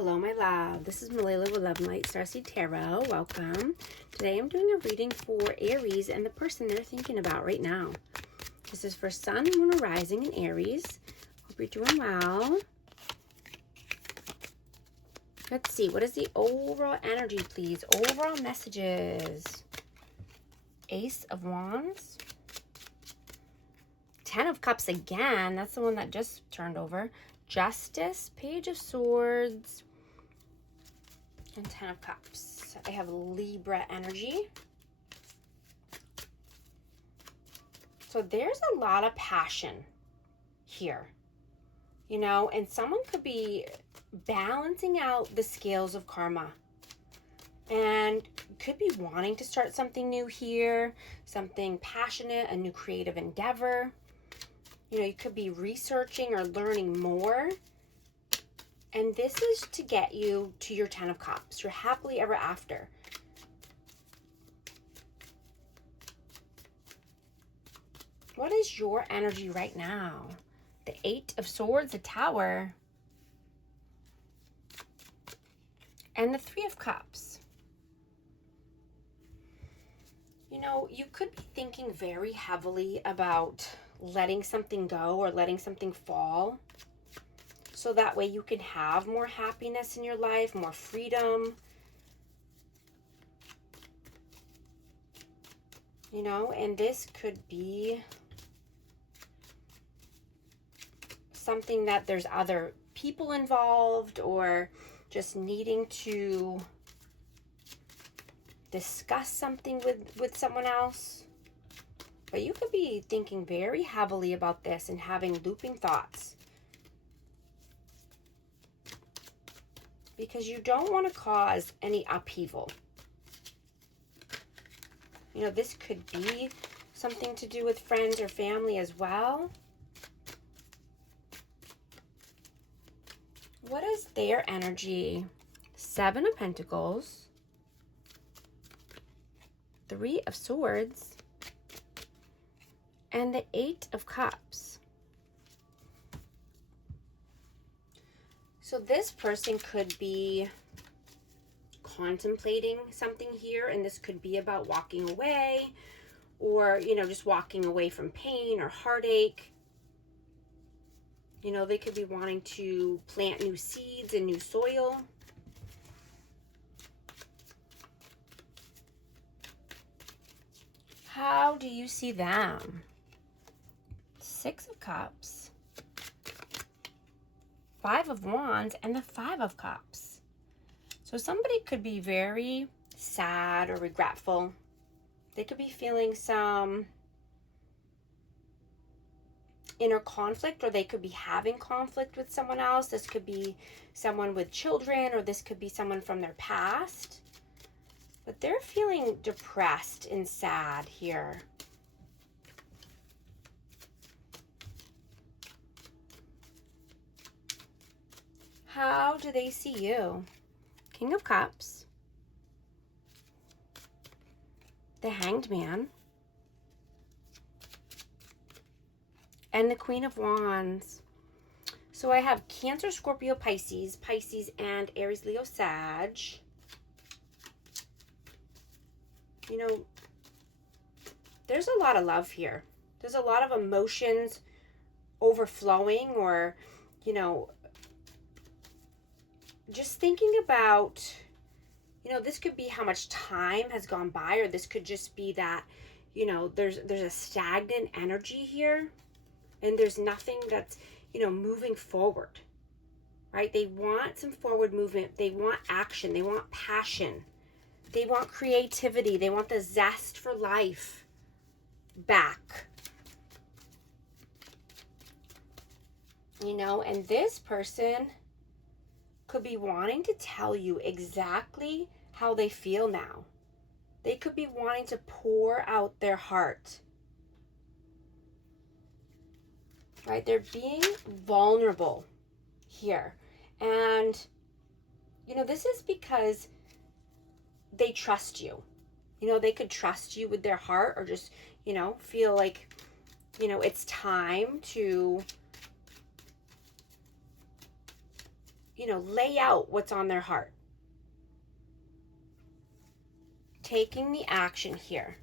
Hello, my love. This is Malala with Love and Light Starseed Tarot. Welcome. Today I'm doing a reading for Aries and the person they're thinking about right now. This is for Sun, Moon, or Rising in Aries. Hope you're doing well. Let's see. What is the overall energy, please? Overall messages. Ace of Wands. 10 of Cups again. That's the one that just turned over. Justice, Page of Swords, and 10 of Cups. I have Libra energy. So there's a lot of passion here, you know, and someone could be balancing out the scales of karma and could be wanting to start something new here, something passionate, a new creative endeavor. You know, you could be researching or learning more. And this is to get you to your 10 of Cups, your happily ever after. What is your energy right now? The 8 of Swords, the Tower, and the 3 of Cups. You know, you could be thinking very heavily about letting something go or letting something fall, so that way you can have more happiness in your life, more freedom. You know, and this could be something that there's other people involved, or just needing to discuss something with someone else. But you could be thinking very heavily about this and having looping thoughts, because you don't want to cause any upheaval. You know, this could be something to do with friends or family as well. What is their energy? 7 of Pentacles, 3 of Swords, and the 8 of Cups. So this person could be contemplating something here, and this could be about walking away, or, you know, just walking away from pain or heartache. You know, they could be wanting to plant new seeds in new soil. How do you see them? 6 of Cups, 5 of Wands, and the 5 of Cups. So somebody could be very sad or regretful. They could be feeling some inner conflict, or they could be having conflict with someone else. This could be someone with children, or this could be someone from their past. But they're feeling depressed and sad here. How do they see you? King of Cups, the Hanged Man, and the Queen of Wands. So I have Cancer, Scorpio, Pisces, and Aries, Leo, Sag. You know, there's a lot of love here. There's a lot of emotions overflowing, or, you know, just thinking about, you know, this could be how much time has gone by, or this could just be that, you know, there's a stagnant energy here, and there's nothing that's, you know, moving forward, right? They want some forward movement. They want action. They want passion. They want creativity. They want the zest for life back. You know, and this person could be wanting to tell you exactly how they feel now. They could be wanting to pour out their heart. Right? They're being vulnerable here. And, you know, this is because they trust you. You know, they could trust you with their heart, or just, you know, feel like, you know, it's time to lay out what's on their heart. Taking the action here.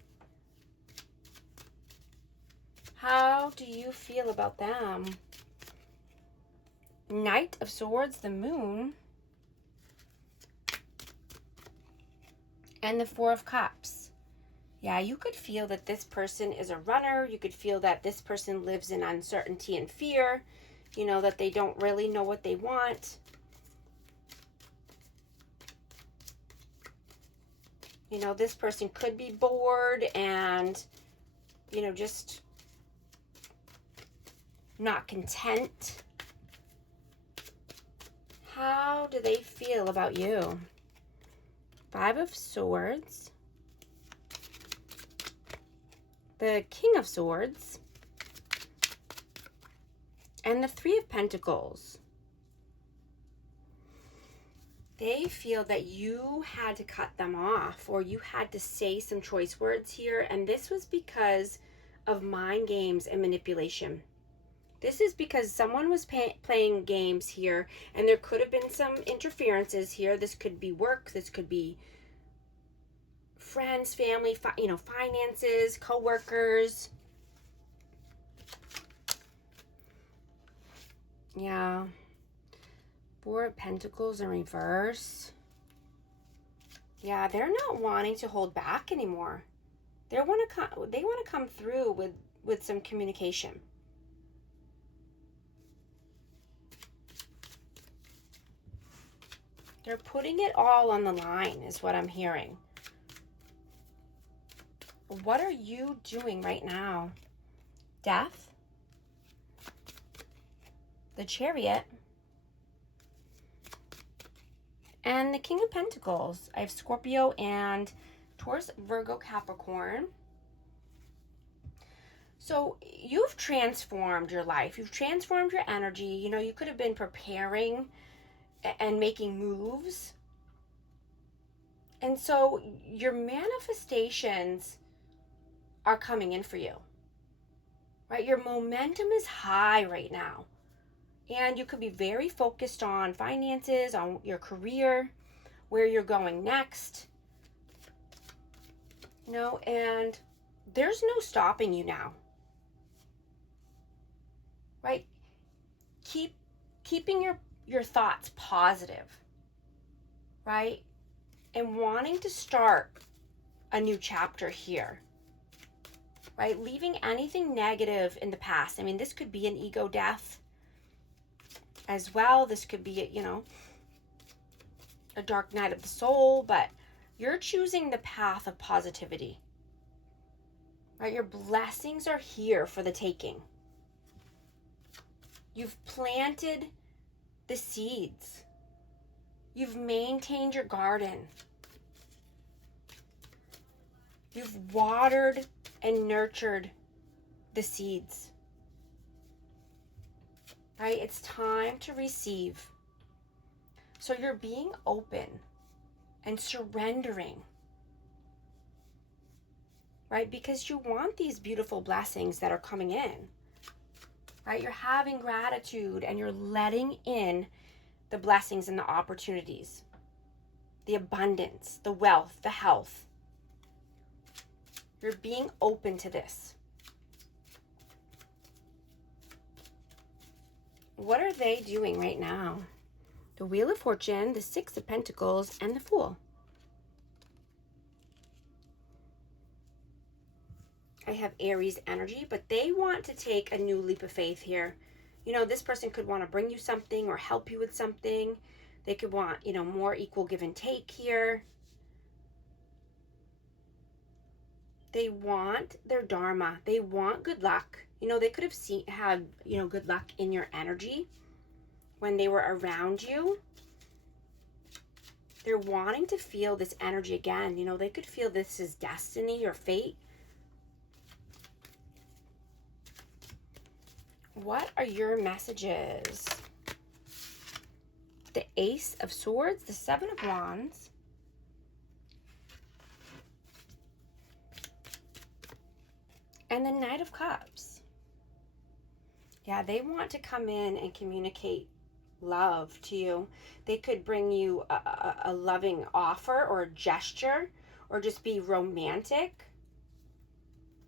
How do you feel about them? Knight of Swords, the Moon, and the Four of Cups. Yeah, you could feel that this person is a runner. You could feel that this person lives in uncertainty and fear, that they don't really know what they want. This person could be bored and, just not content. How do they feel about you? Five of Swords, the King of Swords, and the Three of Pentacles. They feel that you had to cut them off, or you had to say some choice words here, and this was because of mind games and manipulation. This is because someone was playing games here, and there could have been some interferences here. This could be work, this could be friends, family, finances, co-workers. Yeah. Four of Pentacles in reverse. Yeah, they're not wanting to hold back anymore. They want to come through with some communication. They're putting it all on the line, is what I'm hearing. What are you doing right now? Death, the Chariot, and the King of Pentacles. I have Scorpio and Taurus, Virgo, Capricorn. So you've transformed your life. You've transformed your energy. You could have been preparing and making moves. And so your manifestations are coming in for you, right? Your momentum is high right now. And you could be very focused on finances, on your career, where you're going next. And there's no stopping you now. Right? Keeping your thoughts positive. Right? And wanting to start a new chapter here. Right? Leaving anything negative in the past. I mean, this could be an ego death as well. This could be, a dark night of the soul, but you're choosing the path of positivity. Right? Your blessings are here for the taking. You've planted the seeds. You've maintained your garden. You've watered and nurtured the seeds. Right? It's time to receive. So you're being open and surrendering. Right? Because you want these beautiful blessings that are coming in. Right? You're having gratitude and you're letting in the blessings and the opportunities, the abundance, the wealth, the health. You're being open to this. What are they doing right now? The Wheel of Fortune, the Six of Pentacles, and the Fool. I have Aries energy, but they want to take a new leap of faith here. This person could want to bring you something or help you with something. They could want, more equal give and take here. They want their dharma. They want good luck. They could have had good luck in your energy when they were around you. They're wanting to feel this energy again. They could feel this is destiny or fate. What are your messages? The Ace of Swords, the Seven of Wands, and the Knight of Cups. Yeah, they want to come in and communicate love to you. They could bring you a loving offer or a gesture, or just be romantic.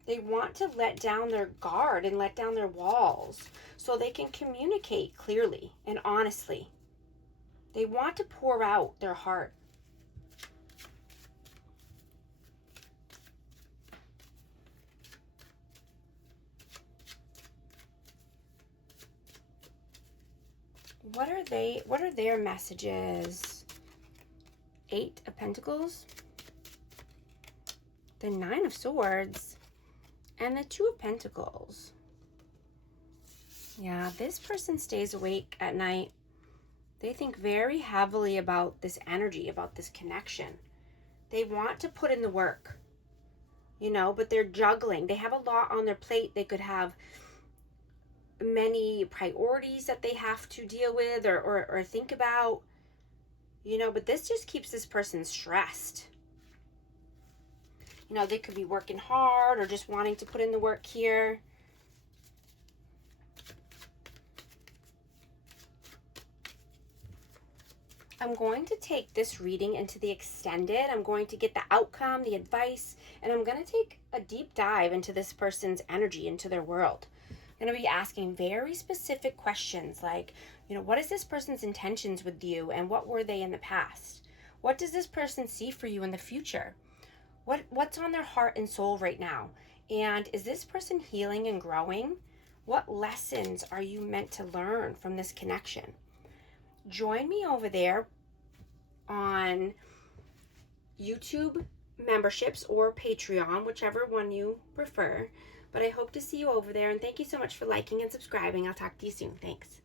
They want to let down their guard and let down their walls so they can communicate clearly and honestly. They want to pour out their heart. What are their messages? 8 of Pentacles, the 9 of Swords, and the 2 of Pentacles. Yeah, this person stays awake at night. They think very heavily about this energy, about this connection. They want to put in the work, you know, but they're juggling. They have a lot on their plate. They could have many priorities that they have to deal with or think about, you know, but this just keeps this person stressed. You know, they could be working hard or just wanting to put in the work here. I'm going to take this reading into the extended. I'm going to get the outcome, the advice, and I'm going to take a deep dive into this person's energy, into their world. I'm going to be asking very specific questions like, you know, what is this person's intentions with you and what were they in the past? What does this person see for you in the future? What's on their heart and soul right now? And is this person healing and growing? What lessons are you meant to learn from this connection? Join me over there on YouTube memberships or Patreon, whichever one you prefer. But I hope to see you over there, and thank you so much for liking and subscribing. I'll talk to you soon. Thanks.